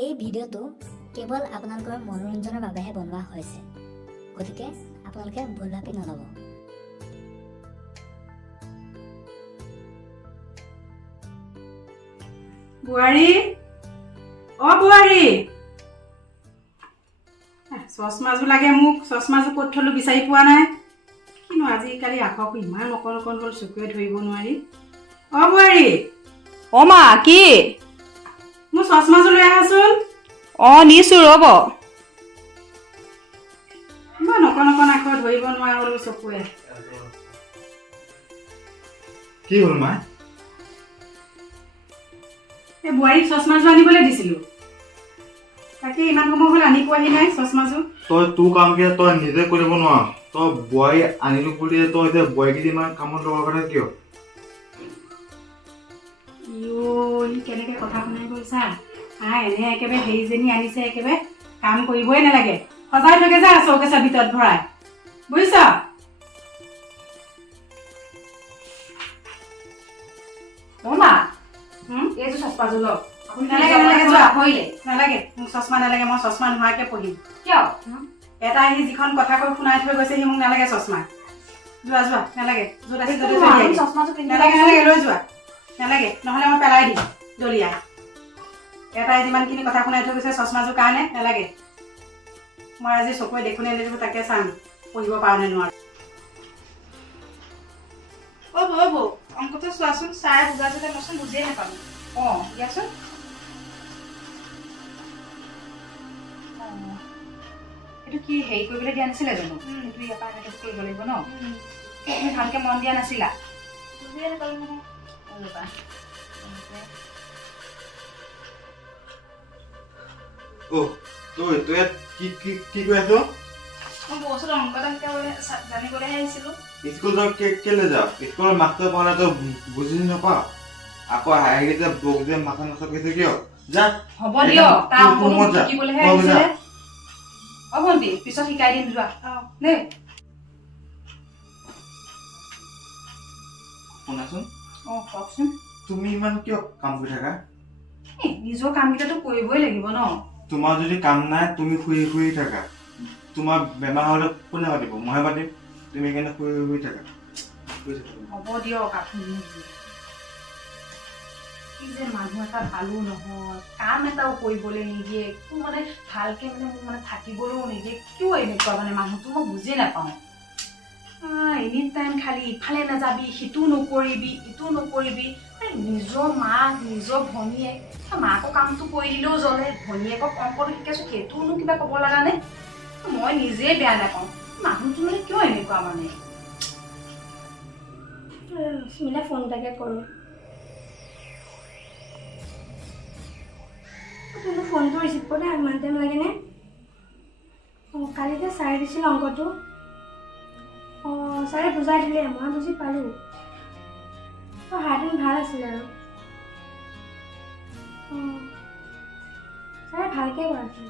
এই ভিডিঅ'টো কেৱল আপোনালোকৰ মনোৰঞ্জনৰ বাবেহে বনোৱা হৈছে, গতিকে আপোনালোকে ভুল ভাবি নল'ব। বুঢ়াৰী বুঢ়াৰী চশমাযোৰ লাগে মোক। চশমাযোৰ ক'ত থলো বিচাৰি পোৱা নাই। কিনো আজিকালি আখৰবোৰ ইমান অকণ অকণ হ'ল, চকুৱে ধৰিব নোৱাৰি। বুঢ়াৰী মা কি? মোৰ চশমাযোৰ লৈ আহাচোন। নিছো ৰ'ব। ইমান অকণ অকণ আখৰ ধৰিব নোৱাৰা হ'লো চকুৱে। কি হ'ল মা? এই বুঢ়াৰীক চশমাযোৰ আনিবলৈ দিছিলো, তাকে ইমান সময় হ'ল আনি পোৱাহি নাই চশমাযোৰ। তই তোৰ কাম কি তই নিজে কৰিব নোৱাৰ? তই বোৱাৰী আনিলো বুলি তই এতিয়া বোৱাৰীক ইমান কামত লগাৰ কথা কিয়? ই কেনেকে কথা শুনাই গ'ল চা। এনে একেবাৰে হেৰিজনী আনিছে, একেবাৰে কাম কৰিবই নালাগে, সজাই থকে যা চৌকেছৰ ভিতৰত ভৰাই, বুজিছ? মা এইযোৰ চশমাযোৰ লওক। নালাগে মোক চশমা নালাগে, মই চশমা নোহোৱাকে পঢ়িম। কিয়? এটা আহি যিখন কথা কৈ শুনাই থৈ গৈছে সি মোক নালাগে চশমা। যোৱা যোৱা, নালাগে। য'ত আছে য'তে থৈ দিয়া। চশমাযোৰ পিন্ধি নালাগে নালাগে, লৈ যোৱা। নালাগে, নহ'লে মই পেলাই দিম দলিয়াই। এটাই যিমানখিনি কথা শুনাই থৈ গৈছে চশমাযোৰ কাৰণে, নালাগে। মই আজি চকুৱে দেখোঁ নে নেদেখোঁ তাকে চাম, পঢ়িব পাৰোঁ নে নোৱাৰোঁ। বৌ অংকটো চোৱাচোন। চাই বুজাটো মইচোন বুজিয়ে নাপালো। দিয়াচোন। এইটো কি হেৰি কৰিবলৈ দিয়া নাছিলে জানো? এইটো ইয়াৰ পৰা এনেকৈ কৰিব লাগিব ন? তুমি ভালকে মন দিয়া নাছিলা? বুজিয়ে নাপালো নহয়। তই কি কৈ আছ? মই বস্তুত অংক জানিবলৈহে আহিছিলো। স্কুল তই কেলে যা? স্কুলৰ মাষ্টৰ পোৱা নাই তই বুজি নাপা? আকৌ আহি যে বক যে মাথা নচকিছে কিয়? যা। হ'ব দিয়ক, তাৰ অংকটো শিকিবলৈহে আহিছিলে। ভণ্টি পিছত শিকাই দিম, যোৱা দেই। শুনাচোন, কওকচোন। তুমি ইমান কিয় কাম কৰি থাকা? নিজৰ কামকেইটাতো কৰিবই লাগিব ন। তোমাৰ যদি কাম নাই তুমি শুই থাকা। তোমাৰ বেমাৰ হ'লে কোনে পাতিব? মইহে পাতিম। তুমি সেইকাৰণে শুই থাকা। হ'ব দিয়ক, আপুনি কি যে মানুহ এটা ভালো নহয়, কাম এটাও কৰিবলৈ নিদিয়ে, একো মানে ভালকে মানে থাকিবলৈও নিদিয়ে। কিয় এনেকুৱা মানে মানুহটো মই বুজি নাপাওঁ। এনি টাইম খালি ইফালে নাযাবি, সিটো নকৰিবি, ইটো নকৰিবি। নিজৰ মা, নিজৰ ভনীয়েক, মাকৰ কামটো কৰি দিলেও জ্বলে, ভনীয়েকক অংকটো শিকাইছো সেইটোনো কিবা ক'ব লগা নে? মই নিজেই বেয়া নাপাওঁ। মানুহটো মানে কিয় এনেকুৱা মানে? সুমিলে ফোন এটাকে কৰোঁ। তুমি ফোনটো ৰিচিভ কৰোঁতে ইমান টাইম লাগেনে? কালি যে ছাৰে দিছিল অংকটো। ছাৰে বুজাই দিলে, মই বুজি পালোঁ। হাতদিন ভাল আছিলে আৰু। ছাৰে ভালকৈ কৰাইছিল।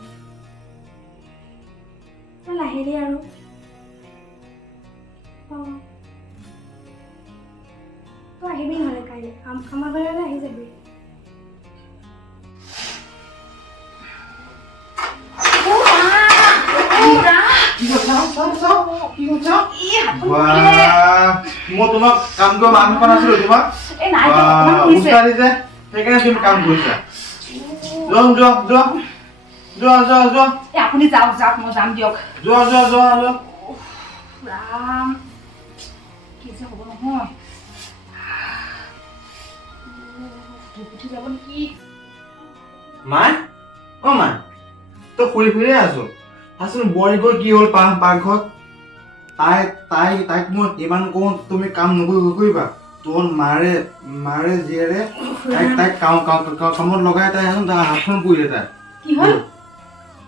নাহিলি আৰু। তই আহিবি নহ'লে কাইলৈ আমাৰ ঘৰলৈ আহি যাবি। মই তোমাক কাম কৰা মানুহ কোৱা নাছিলো তোমাক? সেইকাৰণে তুমি কাম কৰিছা। যোৱা। আপুনি যাওক, মই যাম দিয়ক। যোৱা। ৰাম, কি যে হ'ব নহয়। উঠি যাব নেকি? মাই তই শুইয়ে আছো। আচোন বোৱাৰী গৈ কি হ'ল পাকঘৰত? তাইক মই ইমান কওঁ তুমি কাম নকৰিবা। তোৰ মাৰে জীয়েৰে তাইক কামত লগাই তাই হাতখন পৰিলে। তাই কি হ'ল?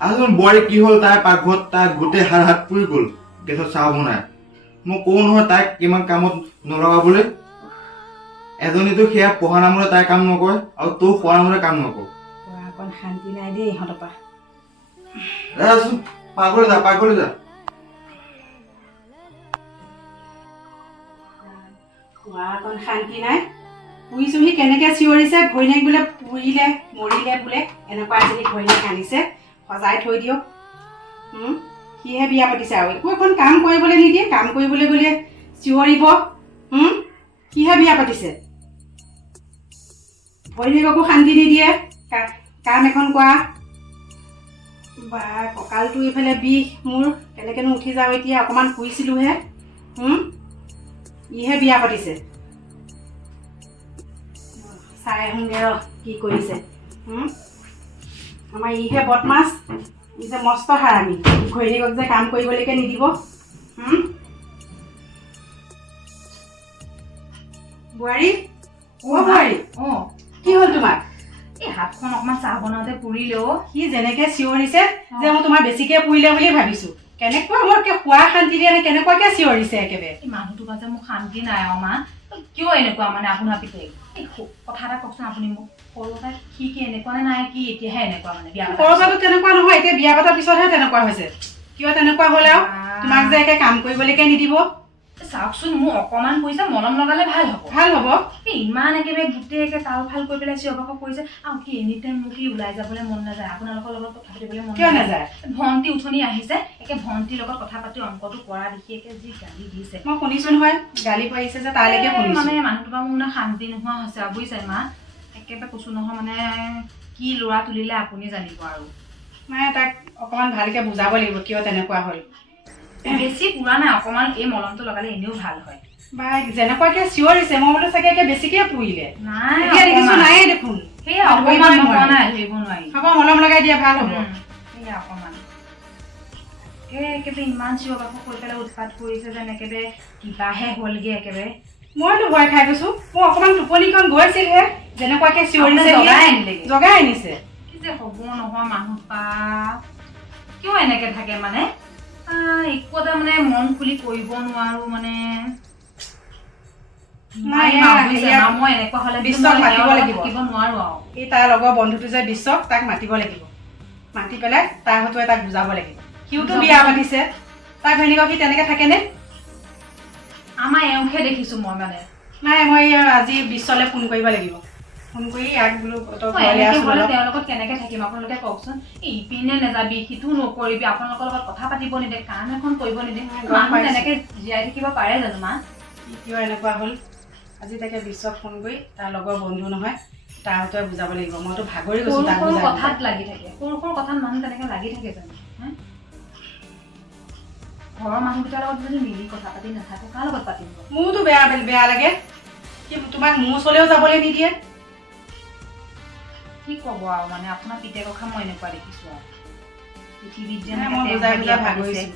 আচোন বোৱাৰী কি হ'ল, তাই পাকঘৰত তাই গোটেই হাত পুৰি গ'ল গেছত চাহ বনাই। মই কওঁ নহয় তাইক কিমান কামত নলগাবলৈ। এজনীতো সেয়া পঢ়া নামতে তাই কাম নকৰে আৰু তোৰ পঢ়া নামতে কাম নকৰে। অকণ শান্তি নাই দেই ইহঁতৰ পৰা। পাকঘৰলৈ যা। খোৱা অকণ শান্তি নাই। পুহিছোহি কেনেকৈ চিঞৰিছে, ঘৈণীয়েক বোলে পুহিলে মৰিলে বোলে, এনেকুৱা এজনী ঘৈণীয়েক আনিছে, সজাই থৈ দিয়ক। সিহে বিয়া পাতিছে আৰু একো এখন কাম কৰিবলৈ নিদিয়ে, কাম কৰিবলৈ গ'লে চিঞৰিব। সিহে বিয়া পাতিছে, ঘৈণীয়েককো শান্তি নিদিয়ে, কাম এখন কৰা। বা কঁকালটো এইফালে বিষ মোৰ, কেনেকৈনো উঠি যাওঁ এতিয়া, অকণমান শুইছিলোঁহে। ইহে বিয়া পাতিছে। চাই আহোঁগৈ ৰ কি কৰিছে। আমাৰ ইহে বদমাছ, ই যে মস্ত হাৰামী, ঘৈণীয়েকক যে কাম কৰিবলৈকে নিদিব। বোৱাৰী, বোৱাৰী, কি হ'ল তোমাৰ? এই হাতখন অকমান চাহ বনাওঁতে পুৰিলে অ'। সি যেনেকে চিঞৰিছে যে মই তোমাৰ বেছিকে পুৰিলে বুলি ভাবিছো। কেনেকুৱা মোৰ খোৱা শান্তি দিয়ে নে, কেনেকুৱাকে চিঞৰিছে একেবাৰে। এই মানুহটোৰ মাজে মোৰ শান্তি নাই অ' মা। কিয় এনেকুৱা মানে আপোনাৰ পিতেক? এই কথা এটা কওকচোন আপুনি মোক, সৰুতে সি কি এনেকুৱা নে নাই, কি এতিয়াহে এনেকুৱা মানে বিয়া পতা? সৰুতে তেনেকুৱা নহয়, এতিয়া বিয়া পতাৰ পিছতহে তেনেকুৱা হৈছে। কিয় তেনেকুৱা হ'ল আৰু? তোমাক যে একে কাম কৰিবলৈকে নিদিব। চাওকচোন, মোৰ অকমান পইচা মলম লগালে ভাল হ'ব। ভাল হ'ব। এই ইমান একেবাৰে গোটেই একে তাল ফাল কৰি পেলাই চিঞৰ কৰিছে। আৰু কি এনি টাইম মোক কি ওলাই যাবলৈ মন নাযায়, আপোনালোকৰ লগত কথা পাতিবলৈ মন কিয় নাযায়? ভণ্টি উঠনি আহিছে, একে ভণ্টিৰ লগত কথা পাতি অংকটো কৰা দেখি একে যি গালি দিছে। মই শুনিছো নহয়, গালি পাৰিছে যে তালৈকে শুনিছো। মানে মানুহটোৰ পৰা মোৰ মানে শান্তি নোহোৱা হৈছে আৰু বুজিছে মা। একেবাৰে কৈছো নহয়, মানে কি ল'ৰা তুলিলে আপুনি জানিব আৰু। নাই, তাক অকমান ভালকে বুজাব লাগিব কিয় তেনেকুৱা হ'ল। বেছি পুৰা নাই, অকমান এই মলমটো লগালে এনেও ভাল হয়। বা যেনেকুৱাকে চিঞৰিছে, মই বোলো চাগে একে বেছিকে পুৰিলে। নাই, এতিয়া দেখিছো নাইয়ে দেখোন। সেয়া অকমান নোহোৱা নাই, ধৰিব নোৱাৰি। হ'ব, মলম লগাই দিয়া ভাল হ'ব। সেয়া অকমান একেবাৰে ইমান চিঞৰ বাখৰ কৰি পেলাই উৎপাত কৰিছে যেন একেবাৰে কিবাহে হ'লগে একেবাৰে। মইতো ভয় খাই গৈছো, মোৰ অকমান টোপনিখন গৈছিলহে, যেনেকুৱাকে চিঞৰিছে জগাই আনিছে। কি যে হ'ব নহয় মানুহপা, কিয় এনেকে থাকে মানে? একো এটা মানে মন খুলি কৰিব নোৱাৰো মানে। মই এনেকুৱা হলে বিশ্বক মাতিব লাগিব। থাকিব নোৱাৰো আৰু। এই তাৰ লগৰ বন্ধুটো যে বিশ্বক, তাক মাতিব লাগিব। মাতি পেলাই তাৰ হতুৱাই তাক বুজাব লাগিব। সিওতো বিয়া পাতিছে, তাৰ ঘৈণীয়েকক সি তেনেকে থাকেনে? আমাৰ এওঁকহে দেখিছো মই মানে। নাই, মই আজি বিশ্বলৈ ফোন কৰিব লাগিব। ফোন কৰি ইয়াক বোলো তেওঁৰ লগত কেনেকে থাকিম আপোনালোকে কওকচোন। ইপিনে নাযাবি, সিটো নকৰিবি, আপোনালোকৰ লগত কথা পাতিব নিদিয়ে, কাম এখন কৰিব নিদিয়ে। মানুহ তেনেকে জীয়াই থাকিব পাৰে জানো মা? কিয় এনেকুৱা হ'ল? আজি তাকে বিশ্বক ফোন কৰি, তাৰ লগৰ বন্ধু নহয়, তাৰ হতুৱাই বুজাব লাগিব। মইতো ভাগৰি গৈছো তাক সৰু বুজাই। কথাত লাগি থাকে, সৰু সৰু কথাত মানুহ তেনেকে লাগি থাকে জানো? ঘৰৰ মানুহকেইটাৰ লগত যদি মিলি কথা পাতি নাথাকো, কাৰ লগত পাতিম? মোৰতো বেয়া লাগে, তোমাক মোৰ ওচৰলৈও যাবলৈ নিদিয়ে। কি ক'ব আৰু মানে, আপোনাৰ পিতেকৰ কথা মই এনেকুৱা দেখিছো আৰু। পৃথিৱীত যেন মই বুজাই বুজাই ভাগৰিছো।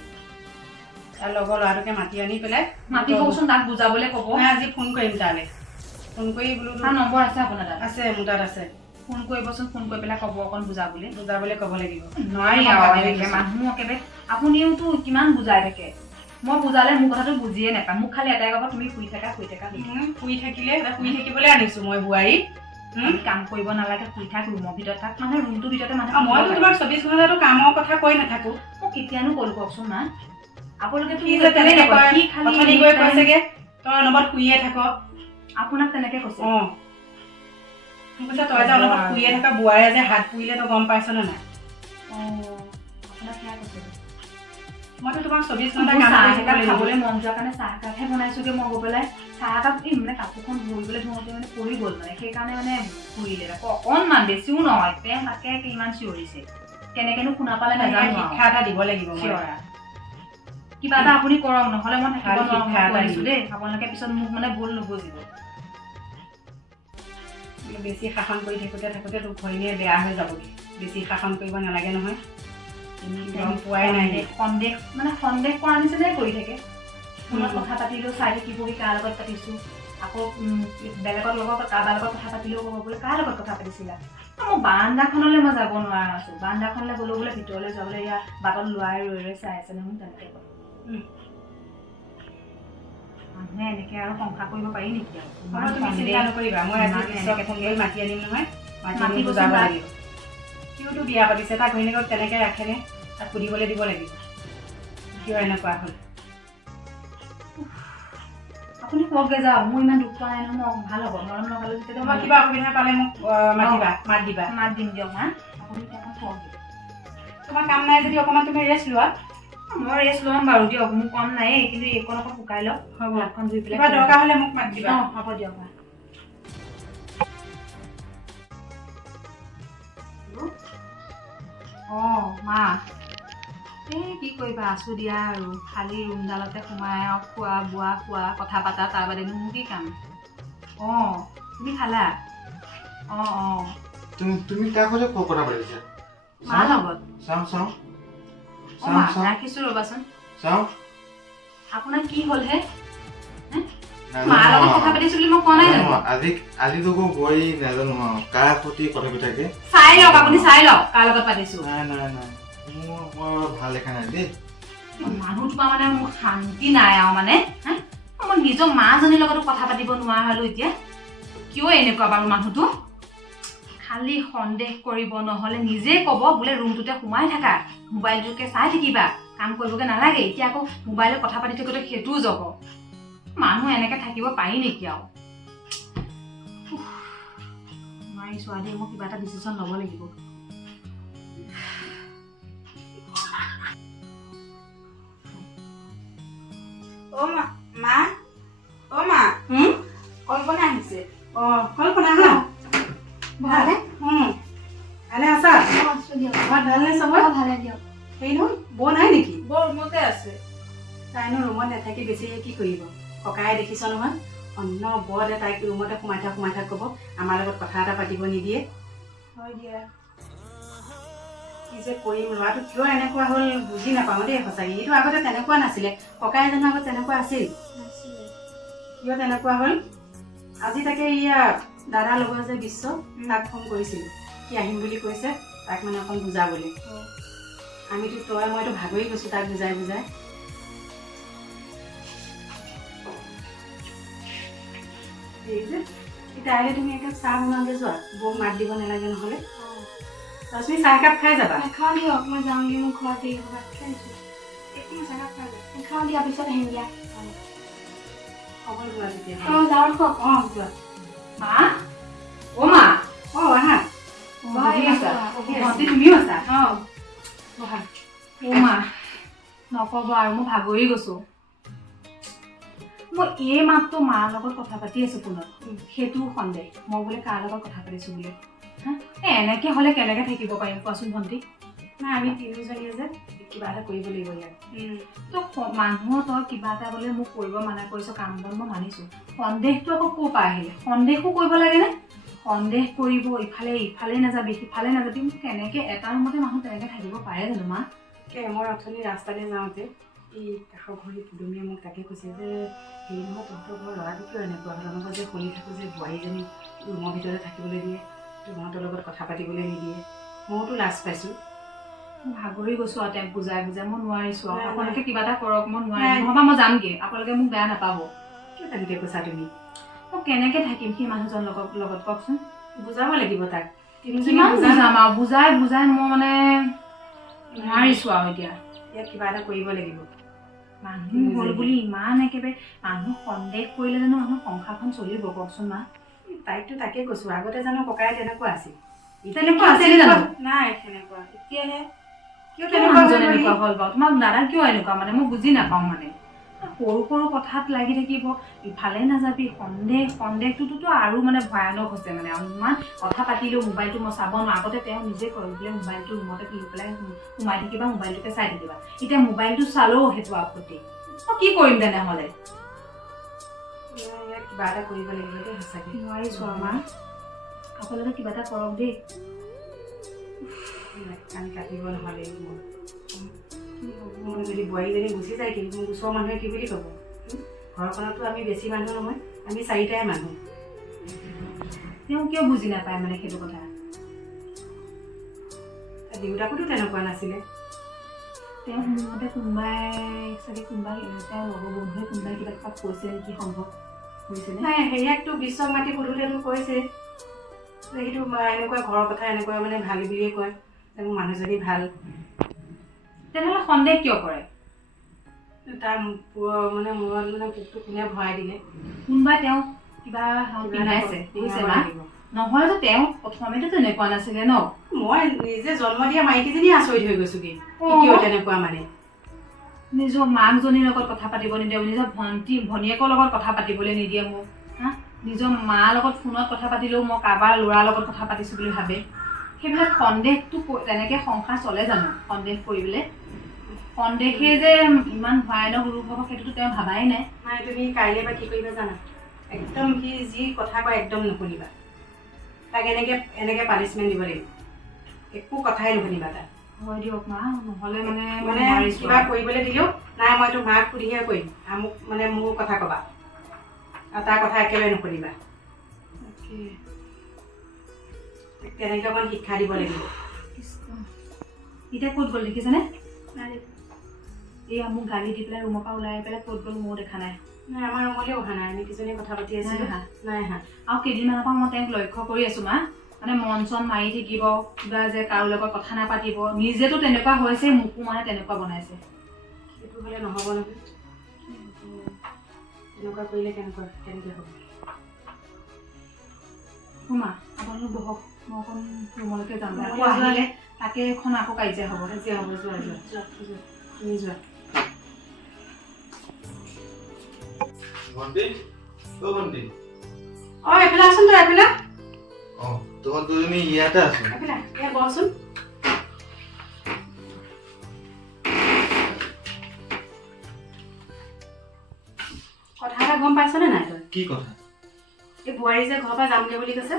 তাৰ লগৰ ল'ৰাটোকে মাতি আনি পেলাই মাতিবচোন, তাক বুজাবলৈ ক'ব। মই আজি ফোন কৰিম তালৈ। ফোন কৰি বোলো তাৰ নম্বৰ আছে আপোনাৰ তাত? আছে, মোৰ তাত আছে। ফোন কৰিবচোন, ফোন কৰি পেলাই ক'ব অকণ বুজাবলৈ ক'ব লাগিব। নোৱাৰি আৰু এনেকে মানুহ একেবাৰে। আপুনিওতো কিমান বুজাই থাকে, মই বুজালে মোৰ কথাটো বুজিয়ে নাপায়। মোক খালি এটাই ক'ব, তুমি শুই থাকা। শুই থাকিবলৈ আনিছো মই বোৱাৰী। কাম কৰিব নালাগে, শুই থাক, ৰুমৰ ভিতৰত থাক, মানে ৰুমটোৰ ভিতৰতে মানুহ। মইতো তোমাক 24 ঘণ্টাটো কামৰ কথা কৈ নাথাকো। মোক কেতিয়ানো ক'লো কওকচোন মা? আপোনালোকে কৈছেগে তই অনবৰত শুইয়ে থাক। আপোনাক তেনেকে কৈছে? কৈছে তই যে অনবৰত শুইয়ে থাক, বোৱাৰীয়ে যে হাত পুৰিলে তই গম পাইছ নে নাই? মইতো তোমাক 24 ঘণ্টা খাবলৈ মন যোৱাৰ কাৰণে চাহ একাপহে বনাইছোগে মই গৈ পেলাই। চাহ একাপ মানে কাপোৰখন ধৰিবলৈ ধৰোঁতে মানে পৰি গ'ল, মানে সেইকাৰণে মানে ফুৰিলে আকৌ অকণমান, বেছিও নহয়। তেওঁ তাকে ইমান চিঞৰিছে, কেনেকেনো শুনা পালে নাজানো। শিক্ষা এটা দিব লাগিব। কিবা এটা আপুনি কৰক, নহ'লে মই থাকিব নোৱাৰো দেই। আপোনালোকে পিছত মোক মানে ভুল নুবুজিব। বেছি শাসন কৰি থাকোঁতে তোৰ ঘৈণীয়ে বেয়া হৈ যাবগৈ। বেছি শাসন কৰিব নালাগে নহয়। পোৱাই নাই, সন্দেহ কৰা নিচিনাই কৰি থাকে। ফোনত কথা পাতিলেও চাই থাকিবহি, কাৰ লগত পাতিছো। আকৌ বেলেগৰ লগত কাৰোবাৰ লগত কথা পাতিলেও ক'ব বোলে কাৰ লগত কথা পাতিছিলা। মোৰ বাৰান্দাখনলৈ মই যাব নোৱাৰা আছো। বাৰান্দাখনলৈ গ'লেও বোলে ভিতৰলৈ যাবলৈ এয়া বাটত লৰাই ৰৈ চাই আছে ন, মোক তেনেকে কয়। মানুহে এনেকে আৰু সংসাৰ কৰিব পাৰি নেকি? চিন্তা নকৰিবা, মই আজি বিশ্বক ফোন কৰি মাতি আনিম নহয়। মাতি বুজাব লাগিব। সিওতো বিয়া পাতিছে, তাৰ ঘৈণীয়েকক তেনেকে ৰাখেনে? তাক সুধিবলৈ দিব লাগিব কিয় এনেকুৱা হ'ল। আপুনি শুৱকগৈ যাওক, মোৰ ইমান দুখ পোৱা নাই নহয়, মই ভাল হ'ব মৰম লগালে যেতিয়া তোমাৰ কিবা অসুবিধা পালে মোক মাতিবা, মাত দিবা। মাত দিম দিয়ক মা, আপুনি এতিয়া শুৱকগৈ। তোমাৰ কাম নাই যদি অকণমান তুমি ৰেষ্ট লোৱা। মই ৰেষ্ট ল'ম বাৰু দিয়ক, মোৰ কম নাইয়ে, কিন্তু এইকণ অকণ শুকাই লওক, হ'ব, হাতখন ধুই পেলাই কিবা দৰকাৰ হ'লে মোক মাত দিবা। হ'ব দিয়ক মা। মা এই কি কৰিবা, আছোঁ দিয়া আৰু খালি ৰুমডালতে সোমাই আৰু খোৱা বোৱা খোৱা কথা পাতা, তাৰ বাদেনো মোৰ কি কাম। তুমি খালা? তুমি কাৰ সৈতে কথা পাতিছা? মাৰ লগত। চাওঁ মা ৰাখিছোঁ ৰ'বাচোন। চাওঁ। আপোনাৰ কি হ'ল হে? মাৰ লগত কথা পাতিছোঁ বুলি মই কোৱা নাই জানো? আজিতো গৈ নাজানো আৰু কাৰ প্ৰতি কথা পাতি থাকে। চাই লওক, আপুনি চাই লওক কাৰ লগত পাতিছোঁ। নাই মোৰ ভাল দেখা নাই দেই। মানুহ তোমাৰ মানে মোৰ শান্তি নাই আৰু মানে মই নিজৰ মাজনীৰ লগতো কথা পাতিব নোৱাৰা হ'লো এতিয়া। কিয় এনেকুৱা বাৰু মানুহটো? খালি সন্দেহ কৰিব, নহ'লে নিজে ক'ব বোলে ৰুমটোতে সোমাই থাকা, মোবাইলটোকে চাই থাকিবা, কাম কৰিবগৈ নালাগে। এতিয়া আকৌ মোবাইলত কথা পাতি থাকোঁতে সেইটোও যাব। মানুহ এনেকে থাকিব পাৰি নেকি আৰু? নোৱাৰিছোঁ দেই, মই কিবা এটা ডিচিশ্যন ল'ব লাগিব। কল্পনা আহিছে। কল্পনা হা? ভালে? ভালে আছা? আছোঁ দিয়ক। ঘৰত ভালনে চবৰে? ভালে দিয়ক। হেৰি নহয়, বৌ নাই নেকি? বৰ ৰুমতে আছে। তাইনো ৰুমত নাথাকি বেছি কি কৰিব? ককায়ে দেখিছ নহয়, অন্য বৰতে তাইক ৰুমতে সোমাই থাক ক'ব, আমাৰ লগত কথা এটা পাতিব নিদিয়ে। হয় দিয়া। কি যে কৰিম, ল'ৰাটো কিয় এনেকুৱা হ'ল বুজি নাপাওঁ দেই সঁচাকৈ। এইটো আগতে তেনেকুৱা নাছিলে, ককায়ে জানো আগত তেনেকুৱা আছিল? কিয় তেনেকুৱা হ'ল? আজি তাকে ইয়া দাদাৰ লগৰ যে বিশ্ব, তাক ফোন কৰিছিলোঁ, সি আহিম বুলি কৈছে, তাক মানে অকণ বুজাবলৈ। মইতো ভাগৰি গৈছোঁ তাক বুজাই। তাইলে তুমি একাপ চাহ বনাওঁগে যোৱা, বৌক মাত দিব নালাগে নহ'লে। তুমি চাহ একাপ খাই যাবা। খাওঁ দিয়ক, মই যাওঁগৈ, মোৰ ঘৰত দেৰি হ'ব। খাইছোঁ একো চাহ খাই যাম, খাওঁ দিয়া, পিছত আহিম দিয়া। খবৰ লোৱা তেতিয়া। যাওঁ ৰখক। যোৱা। মা? মা? আহা। বহি আছা? ভণ্টি তুমিও আছা? বহা। মা নক'ব আৰু, মই ভাগৰি গৈছোঁ। মই এই মাত্ৰ মাৰ লগত কথা পাতি আছোঁ ফোনত, সেইটোও সন্দেহ মই বোলে কাৰ লগত কথা পাতিছোঁ বোলে। এনেকৈ হ'লে কেনেকৈ থাকিব পাৰিম কোৱাচোন ভণ্টি? নাই, আমি তিনিজনীয়ে যে কিবা এটা কৰিব লাগিব ইয়াত। তো মানুহৰ তই কিবা এটা বোলে মোক কৰিব মানা কৰিছ, কাম বন মই মানিছোঁ, সন্দেহটো আকৌ ক'ৰ পৰা আহিলে? সন্দেহো কৰিব লাগেনে? সন্দেহ কৰিব, ইফালে নাযাবি, সিফালে নাযাবি, কেনেকৈ এটা ৰুমতে মানুহ তেনেকৈ থাকিব পাৰে জানো মা? মই অথনি ৰাস্তালৈ যাওঁতে এই কাষৰ ঘড়ী পুদুমীয়ে মোক তাকে কৈছে যে হেৰি নহয়, তহঁতৰ ঘৰৰ ল'ৰাটো কিয় এনেকুৱা হ'ল? আমাৰ যে শুনি থাকোঁ যে বোৱাৰীজনী ৰুমৰ ভিতৰতে থাকিবলৈ দিয়ে, তহঁতৰ লগত কথা পাতিবলৈ নিদিয়ে। মইতো লাজ পাইছোঁ। মই ভাগৰি গৈছোঁ আৰু তেওঁক বুজাই মই নোৱাৰিছোঁ আৰু। নাই, আপোনালোকে কিবা এটা কৰক, মই নোৱাৰিম, নহ'বা মই যামগৈ, আপোনালোকে মোক বেয়া নাপাব। কিয় তেনেকৈ কৈছা তুমি? মই কেনেকৈ থাকিম সেই মানুহজন লগত কওকচোন? বুজাব লাগিব তাক। কিমান বুজাম আৰু, বুজাই মই মানে নোৱাৰিছোঁ আৰু এতিয়া। ইয়াত কিবা এটা কৰিব লাগিব। মানুহ হ'ল বুলি ইমান একেবাৰে মানুহ সন্দেহ কৰিলে জানো মানুহ সংসাৰখন চলিব কওকচোন মা? তাইকতো তাকে কৈছোঁ, আগতে জানো ককাই তেনেকুৱা আছিল? তেনেকুৱা আছিল জানো? নাই তেনেকুৱা। এতিয়াহে কিয় এনেকুৱা হ'ল বাৰু? তোমাৰ দাদা কিয় এনেকুৱা মানে মই বুজি নাপাওঁ মানে। সৰু কথাত লাগি থাকিব, ইফালে নাযাবি, সন্দেহটোতো আৰু মানে ভয়ানক হৈছে মানে। ইমান কথা পাতিলেও মোবাইলটো মই চাব নোৱাৰোঁ। আগতে তেওঁ নিজে কয় বোলে মোবাইলটো ৰুমতে খুলি পেলাই সোমাই থাকিবা, মোবাইলটোকে চাই থাকিবা। এতিয়া মোবাইলটো চালেও সেইটো আপত্তি। মই কি কৰিম তেনেহ'লে? কিবা এটা কৰিব লাগিব দেই সঁচাকৈ। নোৱাৰিছোঁ আমাৰ, আপোনালোকে কিবা এটা কৰক দেই। আমি কাটিব নহ'লে মোৰ যদি বোৱাৰীজনী গুচি যায়, কিন্তু মোৰ ওচৰৰ মানুহে কি বুলি ক'ব? ঘৰখনতো আমি বেছি মানুহ নহয়, আমি 4টাই মানুহ। তেওঁ কিয় বুজি নাপায় মানে সেইটো কথা? দেউতাকোতো তেনেকুৱা নাছিলে। তেওঁ শুনোতে কোনোবাই তেওঁৰ লগৰ বন্ধুৱে কোনোবাই কিবা কৈছে নেকি, সম্ভৱ হৈছেনে? নাই, হেৰিয়াকতো বিশ্বক মাতি সুধোতেতো কৈছে সেইটো এনেকুৱা ঘৰৰ কথা এনেকুৱা মানে ভাল বুলিয়ে কয়, মোৰ মানুহজনী ভাল। তেনেহ'লে সন্দেহ কিয় কৰে? তাৰ মানে মূৰত মানে পোকটো কোনে ভৰাই দিলে কোনোবাই তেওঁ কিবা পিন্ধাইছে বুজিছে মা নহ'লেতো তেওঁ প্ৰথমেতো তেনেকুৱা নাছিলে ন মই নিজে জন্ম দিয়া মাইকীজনী আচৰিত হৈ গৈছো কি কিয় তেনেকুৱা মানে নিজৰ মাকজনীৰ লগত কথা পাতিব নিদিয়ে নিজৰ ভনীয়েকৰ লগত কথা পাতিবলৈ নিদিয়ে মোক হা নিজৰ মাৰ লগত ফোনত কথা পাতিলেও মই কাৰোবাৰ ল'ৰাৰ লগত কথা পাতিছোঁ বুলি ভাবে সেইবিলাক সন্দেহটো তেনেকৈ সংসাৰ চলে জানো সন্দেহ কৰিবলৈ সন্দেহে যে ইমান ভয়ানক ৰূপ হ'ব সেইটোতো তেওঁ ভাবাই নাই নাই তুমি কাইলৈ বা কি কৰিবা জানা একদম সি যি কথা কয় একদম নুশুনিবা তাক এনেকৈ পানিছমেণ্ট দিব লাগিব একো কথাই নুশুনিবা তাক হয় দিয়ক মা নহ'লে মানে মানে কিবা কৰিবলৈ দিলেও নাই মই তোৰ মাক সুধিহে কৰিম মোক মানে মোৰ কথা ক'বা আৰু তাৰ কথা একেবাৰে নুশুনিবা তেনেকৈ অকণ শিক্ষা দিব লাগিব এতিয়া ক'ত গ'ল দেখিছেনে এয়া মোক গালি দি পেলাই ৰুমৰ পৰা ওলাই পেলাই ক'ত গ'ল ময়ো দেখা নাই নাই আমাৰ ৰুমলৈ অহা নাই আমি কিজনীয়ে কথা পাতি আছিলোঁ নাই হা আৰু কেইদিনমানৰ পৰা মই তেওঁক লক্ষ্য কৰি আছোঁ মা মানে মন চন মাৰি থাকিব কিবা যে কাৰো লগত কথা নাপাতিব নিজেতো তেনেকুৱা হৈছে মোকো মানে তেনেকুৱা বনাইছে সেইটো হ'লে নহ'ব নহয় তেনেকুৱা কৰিলে কেনেকৈ হ'ব মা আপোনালোক বহক মই অকণ ৰুমলৈকে যাম আকৌ আহিলে তাকে এখন আকৌ কাজিয়া হ'ব যোৱা তুমি যোৱা ভণ্টি অ' ভণ্টি এইফালে আছোন তই এইফালে অঁ তহঁত দুজনী ইয়াতে আছো এইফালে এই বহচোন কথা এটা গম পাইছনে নাই তই কি কথা এই বোৱাৰী যে ঘৰৰ পৰা যামগৈ বুলি কৈছে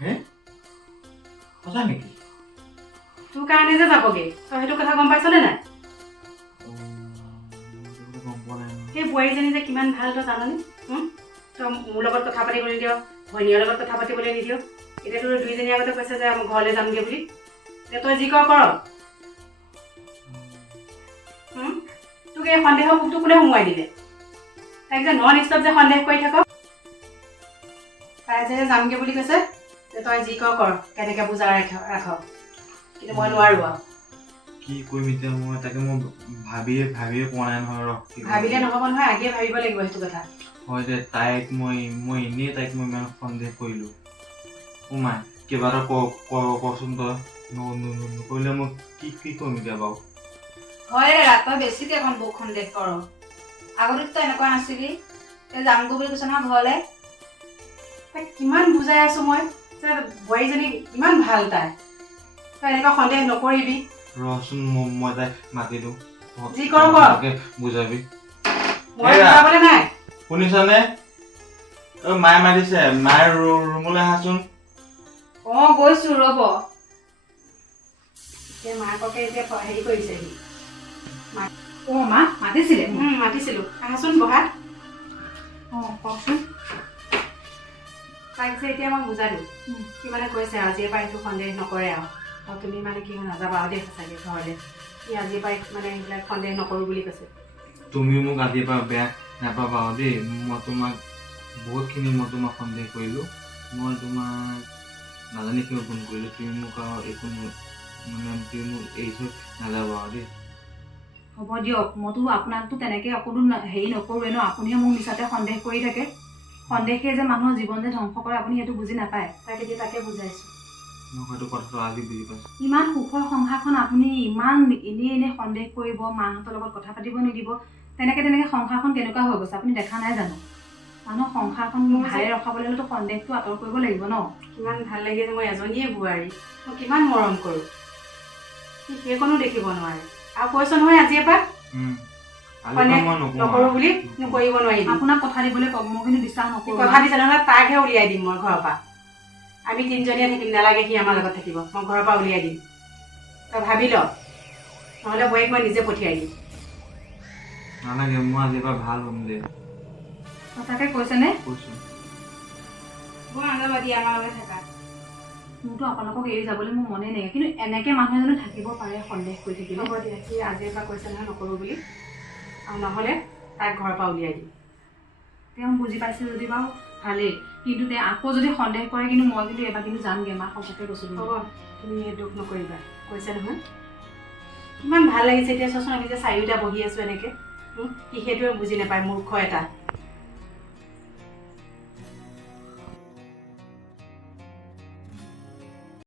হে সঁচা নেকি তোৰ কাৰণে যে যাবগৈ তই সেইটো কথা গম পাইছনে নাই গম পোৱা নাই সেই বোৱাৰীজনী যে কিমান ভাল তই জাননি তই মোৰ লগত কথা পাতিবলৈ নিদিয় ভনীৰ লগত কথা পাতিবলৈ নিদিয় এতিয়া তোৰ দুইজনীৰ আগতে কৈছে যে মই ঘৰলৈ যামগৈ বুলি এতিয়া তই যি কৰ তোক এই সন্দেহৰ পোকটো কোনে সোমোৱাই দিলে তাইক যে নন ষ্টপ যে সন্দেহ কৰি থাক তাই যে যামগৈ বুলি কৈছে যে তই যি কৰ কেনেকৈ বুজাই ৰাখ কিন্তু মই নোৱাৰোঁ আৰু কি কৰিম এতিয়া মই তাকে মই ভাবিয়ে পোৱা নাই নহয় ভাবিলে নহ'ব নহয় আগিয়ে ভাবিব লাগিব সেইটো কথা হয় দে তাইক মই এনেই তাইক মই ইমান সন্দেহ কৰিলোঁ মাই কিবা এটা কচোন তই নকৰিলে মই কি কৰিম এতিয়া বাৰু হয় দাদা তই বেছিকে এখন বৌক সন্দেহ কৰ আগতে তই এনেকুৱা নাছিলি তই যামগৈ বুলি কৈছ নহয় ঘৰলৈ তাইক কিমান বুজাই আছোঁ মই যে বোৱাৰীজনী ইমান ভাল তই এনেকুৱা সন্দেহ নকৰিবি ৰচোন মই তাইক মাতি দিওঁ যি কৰ বুজাবি মই বুজাবলৈ নাই শুনিছনে মায়ে মাতিছে মায়ে ৰুমলৈ আহাচোন গৈছো ৰ'ব এতিয়া মাককে এতিয়া হেৰি কৰিছে মা মাতিছিলে মাতিছিলোঁ আহাচোন বহা কওকচোন তাইক যে এতিয়া মই বুজালোঁ সি মানে কৈছে আজিৰ পৰা এইটো সন্দেহ নকৰে আৰু তুমি মানে কি হয় নাযাবা আৰু দেই সঁচাকৈ ঘৰলৈ সি আজিৰ পৰা মানে এইবিলাক সন্দেহ নকৰোঁ বুলি কৈছে তুমি মোক আজিৰ পৰা বেয়া নাপাবা আৰু দেই মই তোমাক বহুতখিনি মই তোমাক সন্দেহ কৰিলোঁ মই তোমাক নাজানি কিয় ফোন কৰিলোঁ তুমি মোক আৰু একো মানে তুমি মোক এৰি থৈ নাযাবা আৰু দেই হ'ব দিয়ক মইতো আপোনাকতো তেনেকৈ অকণো হেৰি নকৰোঁৱে ন আপুনিহে মোক মিছাতে সন্দেহ কৰি থাকে সন্দেহে যে মানুহৰ জীৱন যে ধ্বংস কৰে আপুনি সেইটো বুজি নাপায় তাকে বুজাইছোঁ মই হয়তো কথাটো আজি বুজি পাইছোঁ ইমান সুখৰ সংসাৰখন আপুনি ইমান এনেই সন্দেহ কৰিব মাহঁতৰ লগত কথা পাতিব নিদিব তেনেকৈ সংসাৰখন কেনেকুৱা হৈ গৈছে আপুনি দেখা নাই জানো মানুহৰ সংসাৰখন ভালে ৰখাবলৈ হ'লেতো সন্দেহটো আঁতৰ কৰিব লাগিব ন কিমান ভাল লাগে যে মই এজনীয়ে বোৱাৰী মই কিমান মৰম কৰোঁ সি সেইকণো দেখিব নোৱাৰে আৰু কৈছ নহয় আজিৰ পৰা নকৰোঁ বুলি কৰিব নোৱাৰিম আপোনাক কথা দিবলৈ কওক মই কিন্তু বিশ্বাস নকৰোঁ কথা দিছে নহ'লে তাকহে উলিয়াই দিম মই ঘৰৰ পৰা আমি তিনিজনীয়ে থাকিম নালাগে সি আমাৰ লগত থাকিব মই ঘৰৰ পৰা উলিয়াই দিম তই ভাবি ল নহ'লে বৌক মই নিজে পঠিয়াই দিম নালাগে মই আজিৰ পৰা ভাল হ'ম দে সঁচাকৈ কৈছেনে কৈছোঁ মই নাযাবা দিয়া আমাৰ লগত থাকা মোৰতো আপোনালোকক এৰি যাবলৈ মোৰ মনে নাই কিন্তু এনেকৈ মানুহ এজনে থাকিব পাৰে সন্দেহ কৰি থাকিলে হ'ব দিয়া সি আজিৰ পৰা কৈছে নহয় নকৰোঁ বুলি আৰু নহ'লে তাক ঘৰৰ পৰা উলিয়াই দিম তেওঁ বুজি পাইছে যদি বাৰু ভালেই কিন্তু তেওঁ আকৌ যদি সন্দেহ কৰে কিন্তু মই কিন্তু এবাৰ কিন্তু যামগৈ মা সঁচাকৈ কৈছোঁ হ'ব তুমি দুখ নকৰিবা কৈছে নহয় কিমান ভাল লাগিছে এতিয়া চোৱাচোন আমি যে চাৰিওটা বহি আছোঁ এনেকৈ সি সেইটোৱে বুজি নাপায়, মূৰ্খ এটা।